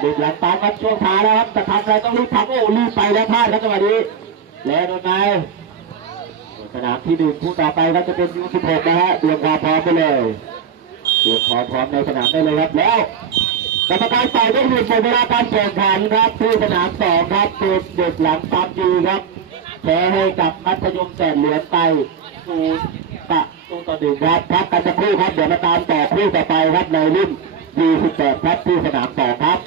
เด็กหลังตามครับช่วงท้ายแล้วครับจะทำอะไรต้องรีบทำโอ้รีบไปแล้วพลาดครับจังหวะนี้แล้วโดนไงสนามที่หนึ่งคู่ต่อไปครับจะเป็นยูสิบหกนะฮะเตรียมความพร้อมไปเลยเตรียมความพร้อมในสนามได้เลยครับแล้วกรรมการต่อยกหนึ่งหมดเวลาการแข่งขันครับที่สนามสองครับเป็นเด็กหลังตามดีครับแพ้ให้กับมัธยมแสนเหลือไปศูนย์ประตูต่อหนึ่งครับพักกันสักครู่ครับเดี๋ยวมาตามต่อคู่ต่อไปครับในรุ่น28ครับที่สนามสองครับ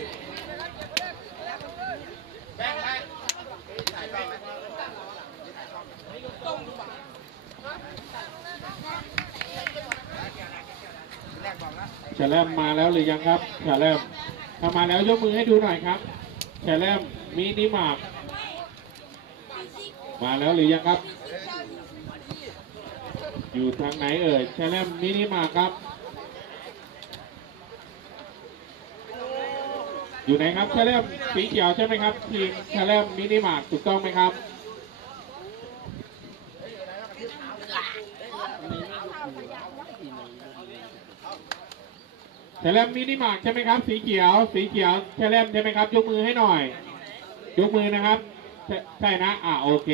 ฉลมมาแล้วหรือยังครับแฉลมถ้ามาแล้วยกมือให้ดูหน่อยครับแฉลมมินิมากมาแล้วหรือยังครับ อยู่ทางไหนเอ่ยแฉลมมินิมากครับ อยู่ไหนครับแฉลมสีเขียวใช่ไหมครับทีมแฉลมมินิมากถูกต้องไหมครับ แชลมมินิมาร์กใช่ไหมครับ สีเขียว สีเขียวแชลมใช่ไหมครับ ยกมือให้หน่อย ยกมือนะครับ ใช่นะ อะโอเค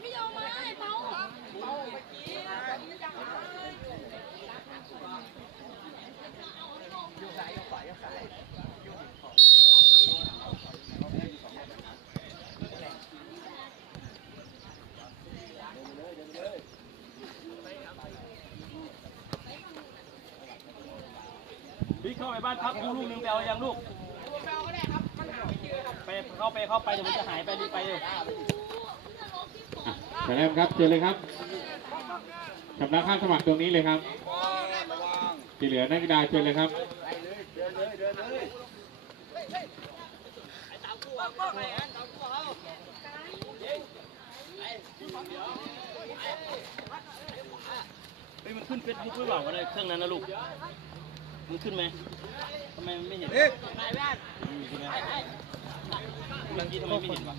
ไม่ยอมมาไอ้เมา พี่เข้าไปบ้านพักลูกนึงไปเอายังลูกไปเข้าไปเข้าไปเดี๋ยวมันจะหายไปรีบไปเลยอะแชลมครับเชิญเลยครับชำระค่าสมัครตรงนี้เลยครับที่เหลือนักกีฬาเชิญเลยครับเฮ้ยมันขึ้นเฟซบุ๊กหรือเปล่าอะไรเครื่องนั้นนะลูก มันขึ้นไหมทำไมมันไม่เห็นอืมใช่ไหมเมื่อกี้ทำไมไม่เห็นวะ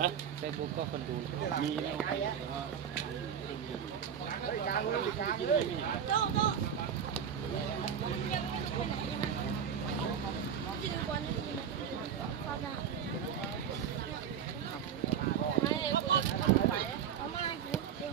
ฮะเฟซบุ๊กก็คนดู มีแล้วโอเคแต่ว่าเมื่อกี้ทำไมไม่เห็นวะโจ้โจ้กินกวนนี่ข้าวหน้าไม่ก็ปอดเอามากินเอง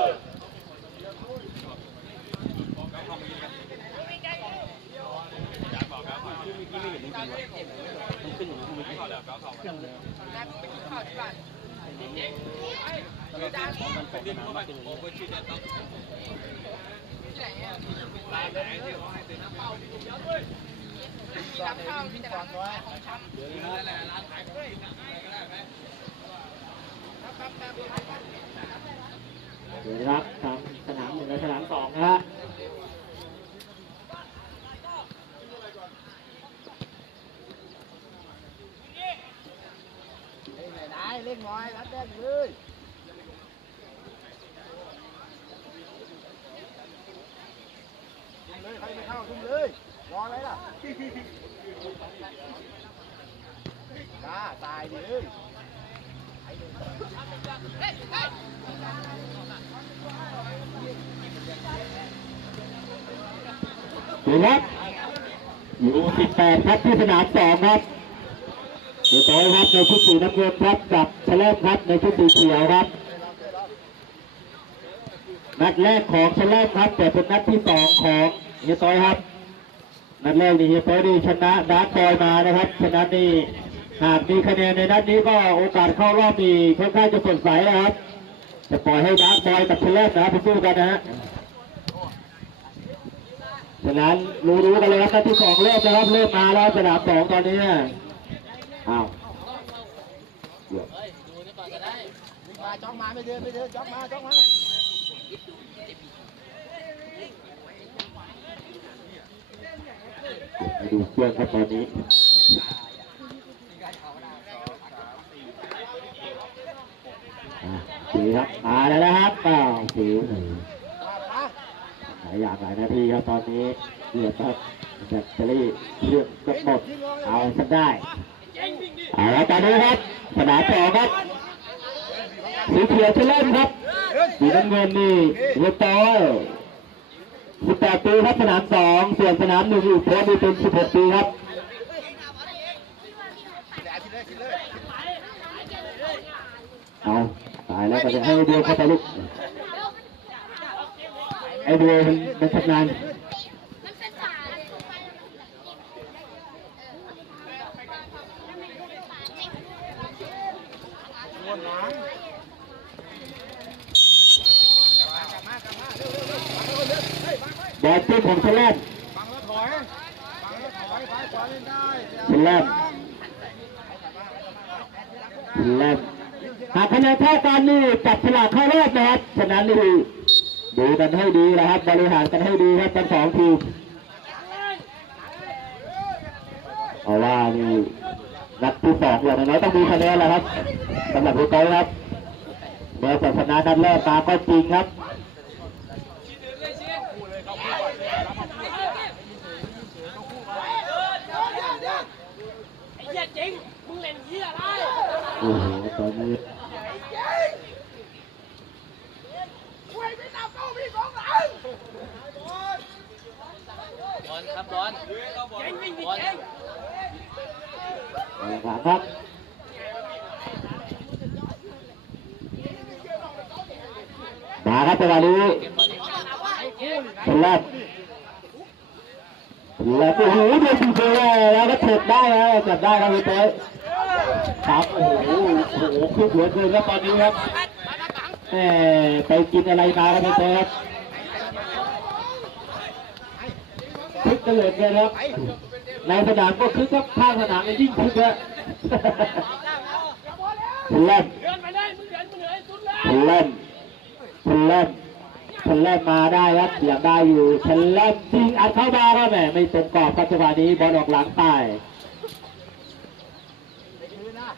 มันขึ้นอยู่ที่เมื่อกี้เครื่องเลย มันแปลการะมาณเป็นอย่างนี้ดูนะครับทางสนามหนึ่งและสนามสองนะฮะ เล่นน้อย รับแรกเลยทุ่มเลยใครไม่เข้าทุ่มเลย รออะไรล่ะจ้าตายดิเลยดูครับอยู่18ครับที่สนามสองครับเดี๋ยวต่อครับ ในชุดสีน้ำเงินครับกับแชลมครับในชุดสีเขียวครับนัดแรกของเชลเลมครับแต่เป็นนัดที่สองของเฮียต้อยครับนัดแรกนี่เฮียต้อยนี่ชนะดาร์คบอยมานะครับฉะนั้นนี่หากมีคะแนนในนัดนี้ก็โอกาสเข้ารอบนี่ค่อนข้างจะสดใสนะครับจะปล่อยให้ดาร์คบอยกับเชลเลมนะครับไปสู้กันนะฮะฉะนั้นรู้ๆกันเลยครับนัดที่สองเริ่มนะครับเริ่มมาแล้วสนามสองตอนนี้อ้าว เดี๋ยววิ่งมาจ้องมาไม่เดินไม่เดินจ้องมาจ้องมาดูเครื่องครับตอนนี้สีครับมาแล้วนะครับอ้าวสีหลายอย่างหลายนาทีครับตอนนี้เหลือครับแบตเตอรี่เครื่องจะหมดเอาสักได้ เอาละตอนนี้ครับสนามสองครับสีเขียวจะเล่นครับสีน้ำเงินนี่เรียบร้อย18ปีครับสนามสองส่วนสนามหนึ่งอยู่เพราะมีเป็น16ปีครับเลยทีเลยเอาตายแล้วก็จะให้เดียวเข้าไปลูกไอเดียวมันมันชำนาญ มันเป็นฝาเลย วนหลัง บอลตุ้มของชลแลมบังแล้วถอยบังแล้วถอยซ้ายขวาเล่นได้เชลแลมเชลแลมหากคะแนนเท่ากันนี่จับฉลากเข้ารอบนะครับฉะนั้นนี่ดูกันให้ดีนะครับ บริหารกันให้ดีครับทั้งสองทีมเอาว่านี่นัดที่สองอย่างน้อยต้องมีคะแนนแล้วครับสำหรับผู้ต้ครับแม้จะชนะนัดแรกมาก็จริงครับ ไอ้เหี้ยจริง มึงเล่นเหี้ยอะไร โอ้โห ตอนนี้บอลครับบอลเจ๋งวิ่งดิบอลเจ๋งเอาลครับมาครับจังหวะนี้เป็นแรกแล้วโอ้โหเดือดจริงๆแล้วก็เถิดได้แล้วจับได้ครับพี่เต้ ครับโอ้โหโอ้โหคือหัวเกินครับตอนนี้ครับแหมไปกินอะไรมาครับพี่เต้ยครับคึกกันเลยเกินครับในสนามก็คึกครับข้างสนามก็ยิ่งคึกครับเป็นแรกเดินไปเลยมึงเดินมึงเหนื่อยสุดเลยฉันเล่นฉันเล่นฉันเล่นมาได้ครับอยากได้อยู่ฉันเล่นจริงอัดเข้ามาครับแหมไม่ตรงกรอบครับจังหวะนี้บอลออกหลังไป คืนนะ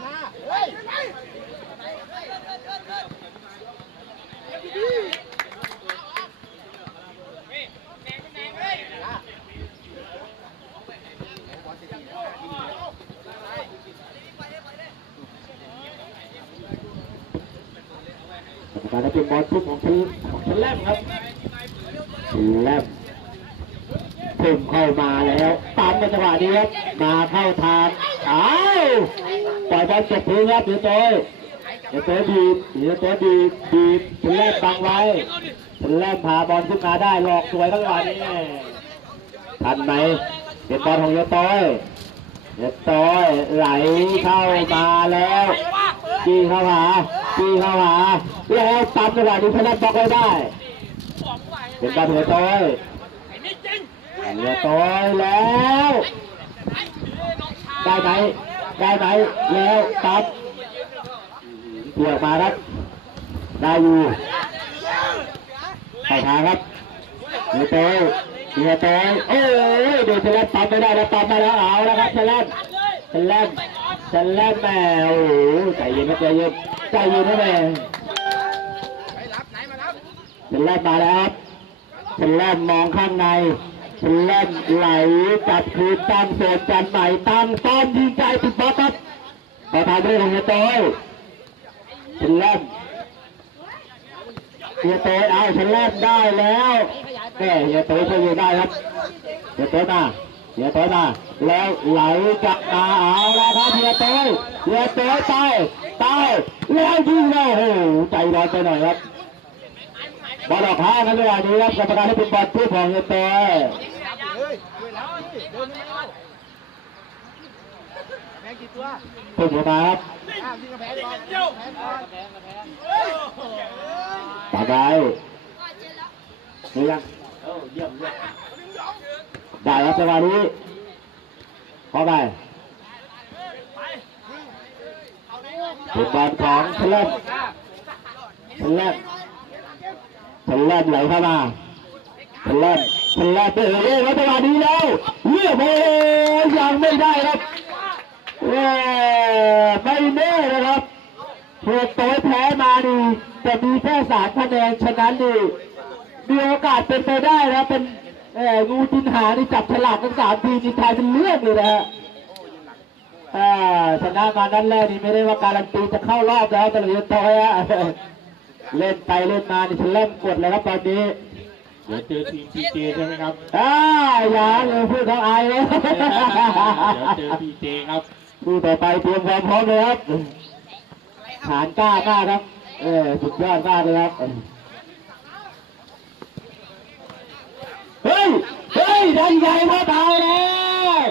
มาเฮ้ย การจะเป็น บอลทุกของฉันของฉันแลมครับแลมพุ่งเข้ามาแล้วตามในจังหวะนี้ครับมาเข้าทางอ้าวปล่อยบอลเก็บพื้นครับเดี๋ยวโต้ยเดี๋ยวโต้ยบีเดี๋ยวโต้ยบีบบีบฉันแลมบังไว้ฉันแลมพาบอลขึ้นมาได้หลอกสวยทั้งวันนี้ทันไหมเป็นบอลของเดี๋ยวโต้ยเดี๋ยโต้ยไหลเข้ามาแล้วจี้เข้าหาจี้เข้าหา แล้วตัดจังหวะนี้ชนะบล็อกไว้ได้เป็นบอลของเดี๋ยวโต้ยไอ้นี่จริงเหลือตัวแล้ว ได้ไหมได้ไหมแล้วตับเกี่ยวมาครับได้อยู่ไปทางครับเหลือตัวเหลือตัวโอ้ยเดี๋ยวเซเลนตับไม่ได้แล้วตับมาแล้วเอาแล้วครับเซเลนเซเลนเซเลนแม่โอ้โหใจเย็นครับใจเย็นใจเย็นนะแม่ ไปรันมารับเซเลนมาแล้วครับฉลมมองข้างในฉลมไหลจับคืนตั้งโซนจันใหม่ตั้งต้นยิงใจติดบอลครับประธานด้วยของเฮียโต้ยฉลมเฮียโต้ยเอาฉลมได้แล้วแม่เฮียโต้ยช่วยได้ครับเฮียโต้ยมาเฮียโต้ยมาแล้วไหลจับมาเอาแล้วครับเฮียโต้ยเฮียโต้ยไปไปแล้วยิงแล้วโอ้โหใจร้อนไปหน่อยครับ บอลออกข้างกันเวลานี้ครับกรรมการให้เป็นบอลผู้ของเฮเตอร์เฮ้ยเวลาดิเนไม่ยตัวครับอ้างกนี่ยังได้ครับจังหวะนี้เข้าไปเป็นบอลของเชลเลนเชลเลนเชลเลนไหลเข้ามาเชลเลนเชลเลนเตะเรื่องแล้วจังหวะนี้แล้วเรียบโอ้ยังไม่ได้ครับเอ้ยไม่แน่นะครับเพื่อโต้ยแพ้มาดีแต่มีแค่สามคะแนนฉะนั้นดีมีโอกาสเป็นไปได้นะเป็นเอองูจินหานี่จับฉลากทั้งสามทีมีทายเป็นเรื่องเลยนะฮะชนะมานั้นแรกนี่ไม่ได้ว่าการันตีจะเข้ารอบแล้วแต่เหลือต่อยอะ เล่นไปเล่นมานี่ฉันเริ่มกดเลยครับตอนนี้เดี๋ยวเจอทีมพีเจใช่ไหมครับอ่าอย่าเลยพูดเขาอายเลยเดี๋ยวเจอพีเจครับคู่ต่อไปเตรียมความพร้อมเลยครับฐานกล้ามากครับเออสุดยอดมากเลยครับเฮ้ยเฮ้ยดันใหญ่ครับเอาแล้ว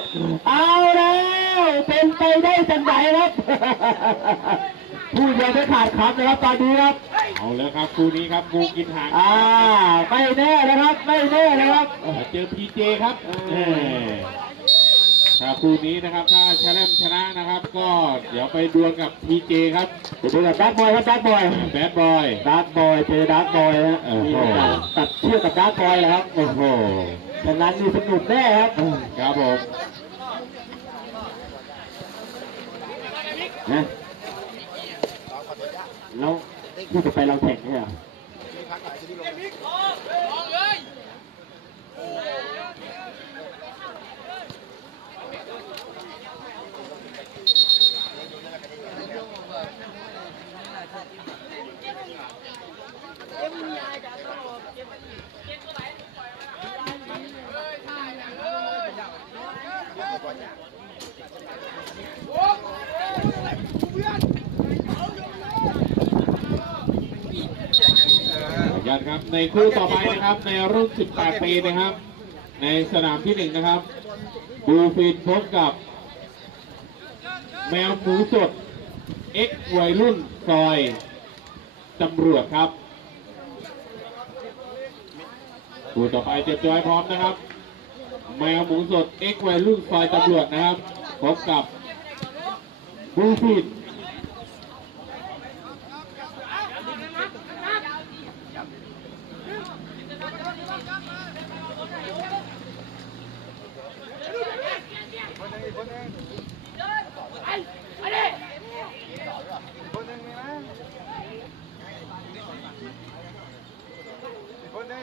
เอาแล้วเป็นไปได้จังไหนครับ ผู้เดียวไม่ขาดคำนะครับตอนนี้ครับ เอาแล้วครับคู่นี้ครับงูกินหางอ่าไม่แน่นะครับ ไม่แน่นะครับ เจอพีเจครับเออถ้าคู่นี้นะครับถ้าแชมป์ชนะนะครับ ก็เดี๋ยวไปดวลกับพีเจครับเดี๋ยวดูกับดักบอยครับดักบอยแบดบอยดักบอยเจอดักบอยฮะโอ้โหตัดเชือกกับดักบอยแล้วครับโอ้โหฉะนั้นนี่สนุกแน่ครับครับผมนะ แล้วที่จะไปเราแข่งเนี่ยเหรอ ขออนุญาตครับ ในคู่ต่อไปนะครับ ในรุ่น 18 ปีนะครับ ในสนามที่หนึ่งนะครับบูฟินพบกับ แมวหมูสดเอ็กวัยรุ่นซอยตำรวจครับคู่ต่อไปเตรียมตัวให้พร้อมนะครับ แมวหมูสดเอ็กวัยรุ่นซอยตำรวจนะครับพบกับบูฟิน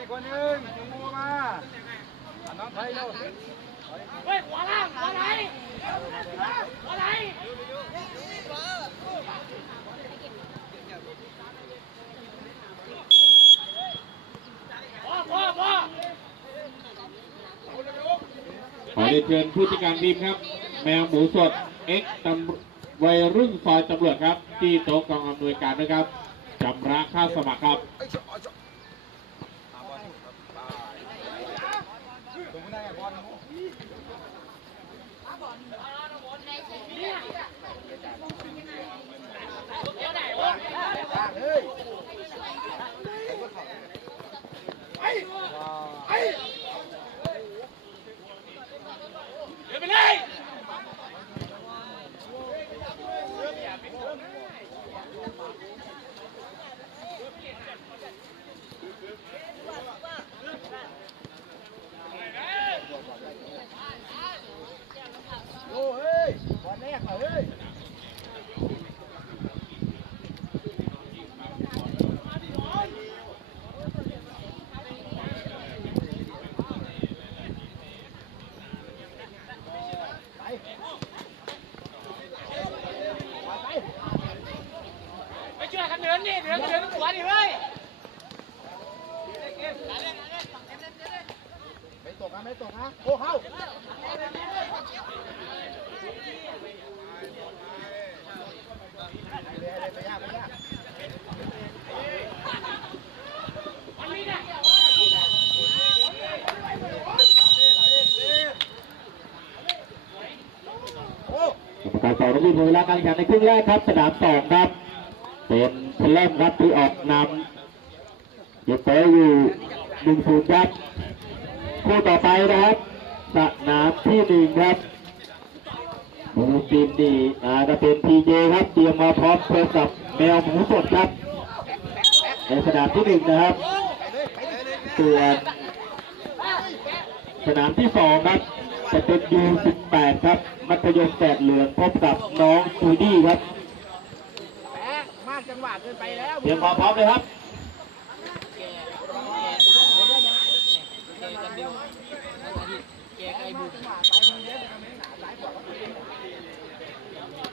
ค นหนึ่งคนหนึ่งจูงมือมาอะน้องไทยเร็วเฮ้ยหัวล่างหัวไหนหัวไหนพ่อพ่อขอเรียนเชิญผู้จัดการทีมครับ แมวหมูสดเอ็กตำวัยรุ่นซอยตำรวจครับ ที่โต๊ะกองอำนวยการนะครับจำระค่าสมัครครับ จูงมือได้ไงบอลเฮ้ย เดี๋ยวไปเลย โอ้เฮ้ยบอลแรกเหรอเฮ้ย มาไม่ตกนะโอ้เข้า กรรมการสองที่เว ลาการแข่งขันในครึ่งแรกครับสนามสองครับเป็นเทเลมครับที่ออกนำเยเตอยู่หนึ่งศูนย์ครับคู่ต่อไปนะครับสนามที่หนึ่งครับบูฟินดีอาจะเป็นทีเจครับเตรียมมาพร้อมเจอกับแมวหมูสดครับในสนามที่หนึ่งนะครับส่วนสนามที่สองครับ จะเป็นยู18ครับ มัธยมแปดเหลืองพบกับน้องจูดี้ครับมากจังหวะเกินไปแล้วเตรียมความพร้อมเลยครับ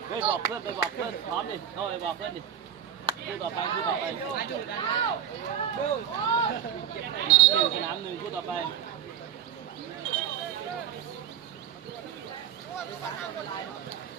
เฮ้ยบอกเพื่อนไปบอกเพื่อนพร้อมดิเข้าไปบอกเพื่อนดิคู่ต่อไปคู่ต่อไปสนามหนึ่งสนามหนึ่งคู่ต่อไป ใน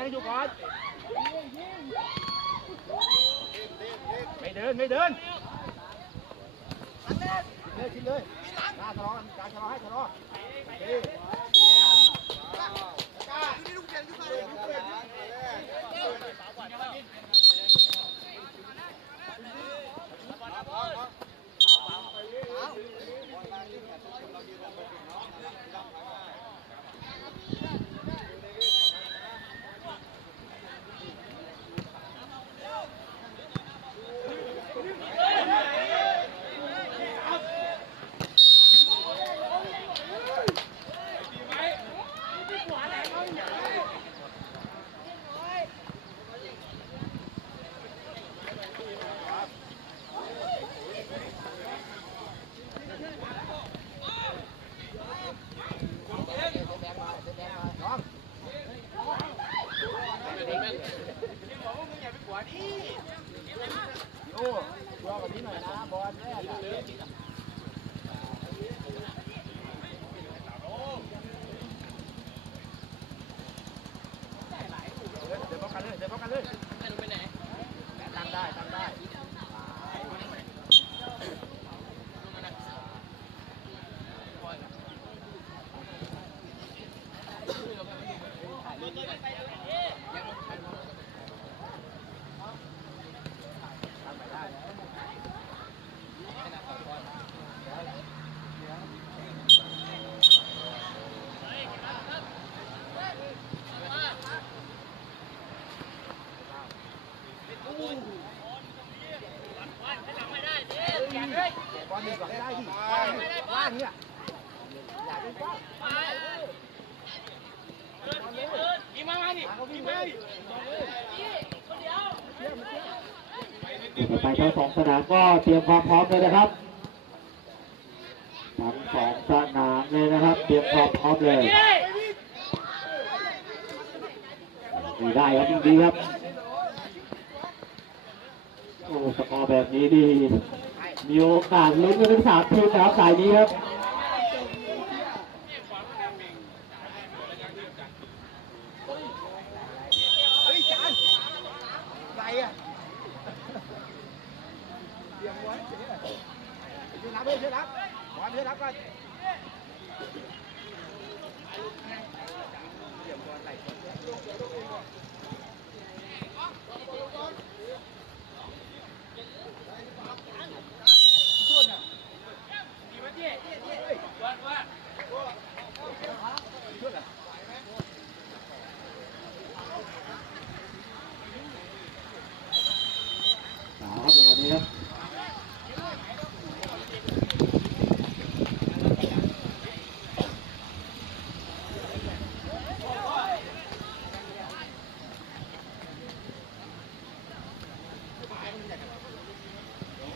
อนบอลเล่นให้อยู่ก่อนไม่เดินไม่เดินเลยชิดเลยกาชะลอการชะลอให้ชะลอเฮ้ย โอ้รอกับนี้หน่อยนะบอลแรกอะเดี๋ยวป้องกัน เลยเดี๋ยวป้องกันเลยตั้งได้ตั้งได้ บอล ดีกว่าให้ได้ดิว่าอย่างเนี่ยอยากได้กว้างยิงมามาดิยิงมาดิต่อไปทั้งสองสนามก็เตรียมความพร้อมเลยนะครับทั้งสองสนามเลยนะครับ เตรียมความพร้อมเลยดีได้ครับดีครับ โอ้สกอร์แบบนี้ดี มีโอกาสลุ้นกันเป็นสามทีมนะครับสายนี้ครับ เฮ้ยจานไรอะเดี๋ยวไว้เดี๋ยวช่วยรับด้วยช่วยรับบอลช่วยรับก่อนช่วยกัน สาวครับในวันนี้ครับ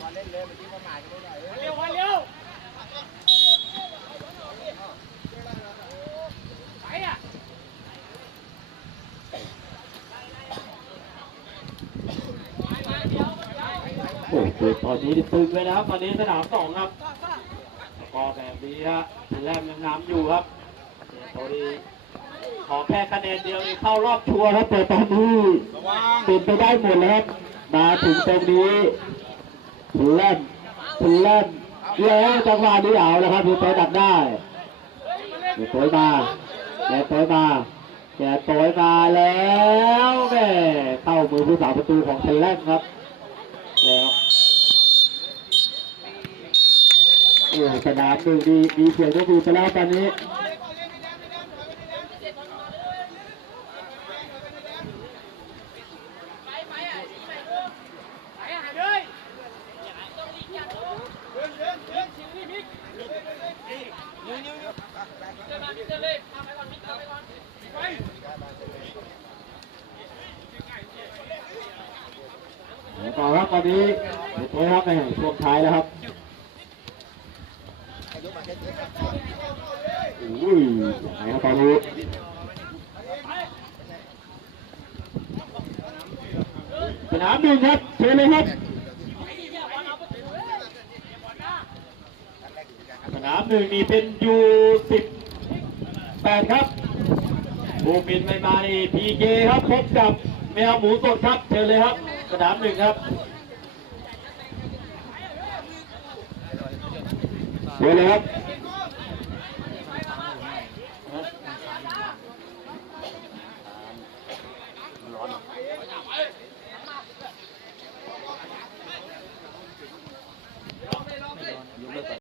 บอลเล่นเลยเมื่อกี้ประมาทกันไปหน่อยเออ เร็วเร็วไปอะ โอ้โห ตอนนี้ตึงเลยนะครับตอนนี้สนามสองครับสกอร์แบบนี้ฮะแรกยังนำอยู่ครับเสียโตดีขอแค่คะแนนเดียวนี่เข้ารอบชัวร์ครับแต่ตอนนี้เป็นไปได้หมดแล้วครับมาถึงตรงนี้เล่นเล่นแล้วจังหวะนี้เอาแล้วครับดูตัวดักได้เดี๋ยวตัวมาแกตัวมาแกตัวมาแล้วแม่เข้ามือผู้สาวประตูของเทนแลนครับแล้ว โอ้สนามดูดีมีเสียงก็ดูไปแล้วตอนนี้ไปหาเลยเดินมาเดินเลยทำไปก่อนมิดทำไปก่อนไปเดี๋ยวต่อครับตอนนี้เดี๋ยวโทษครับในช่วงท้ายแล้วครับ อุ้ยยังไงครับสนามหนึ่งครับเชิญเลยครับสนามหนึ่งนี่เป็นยูสิบแปดครับบูปินไม่มานี่พีเครับพบกับแมวหมูสดครับเชิญเลยครับ สนามหนึ่งครับเชิญเลยครับ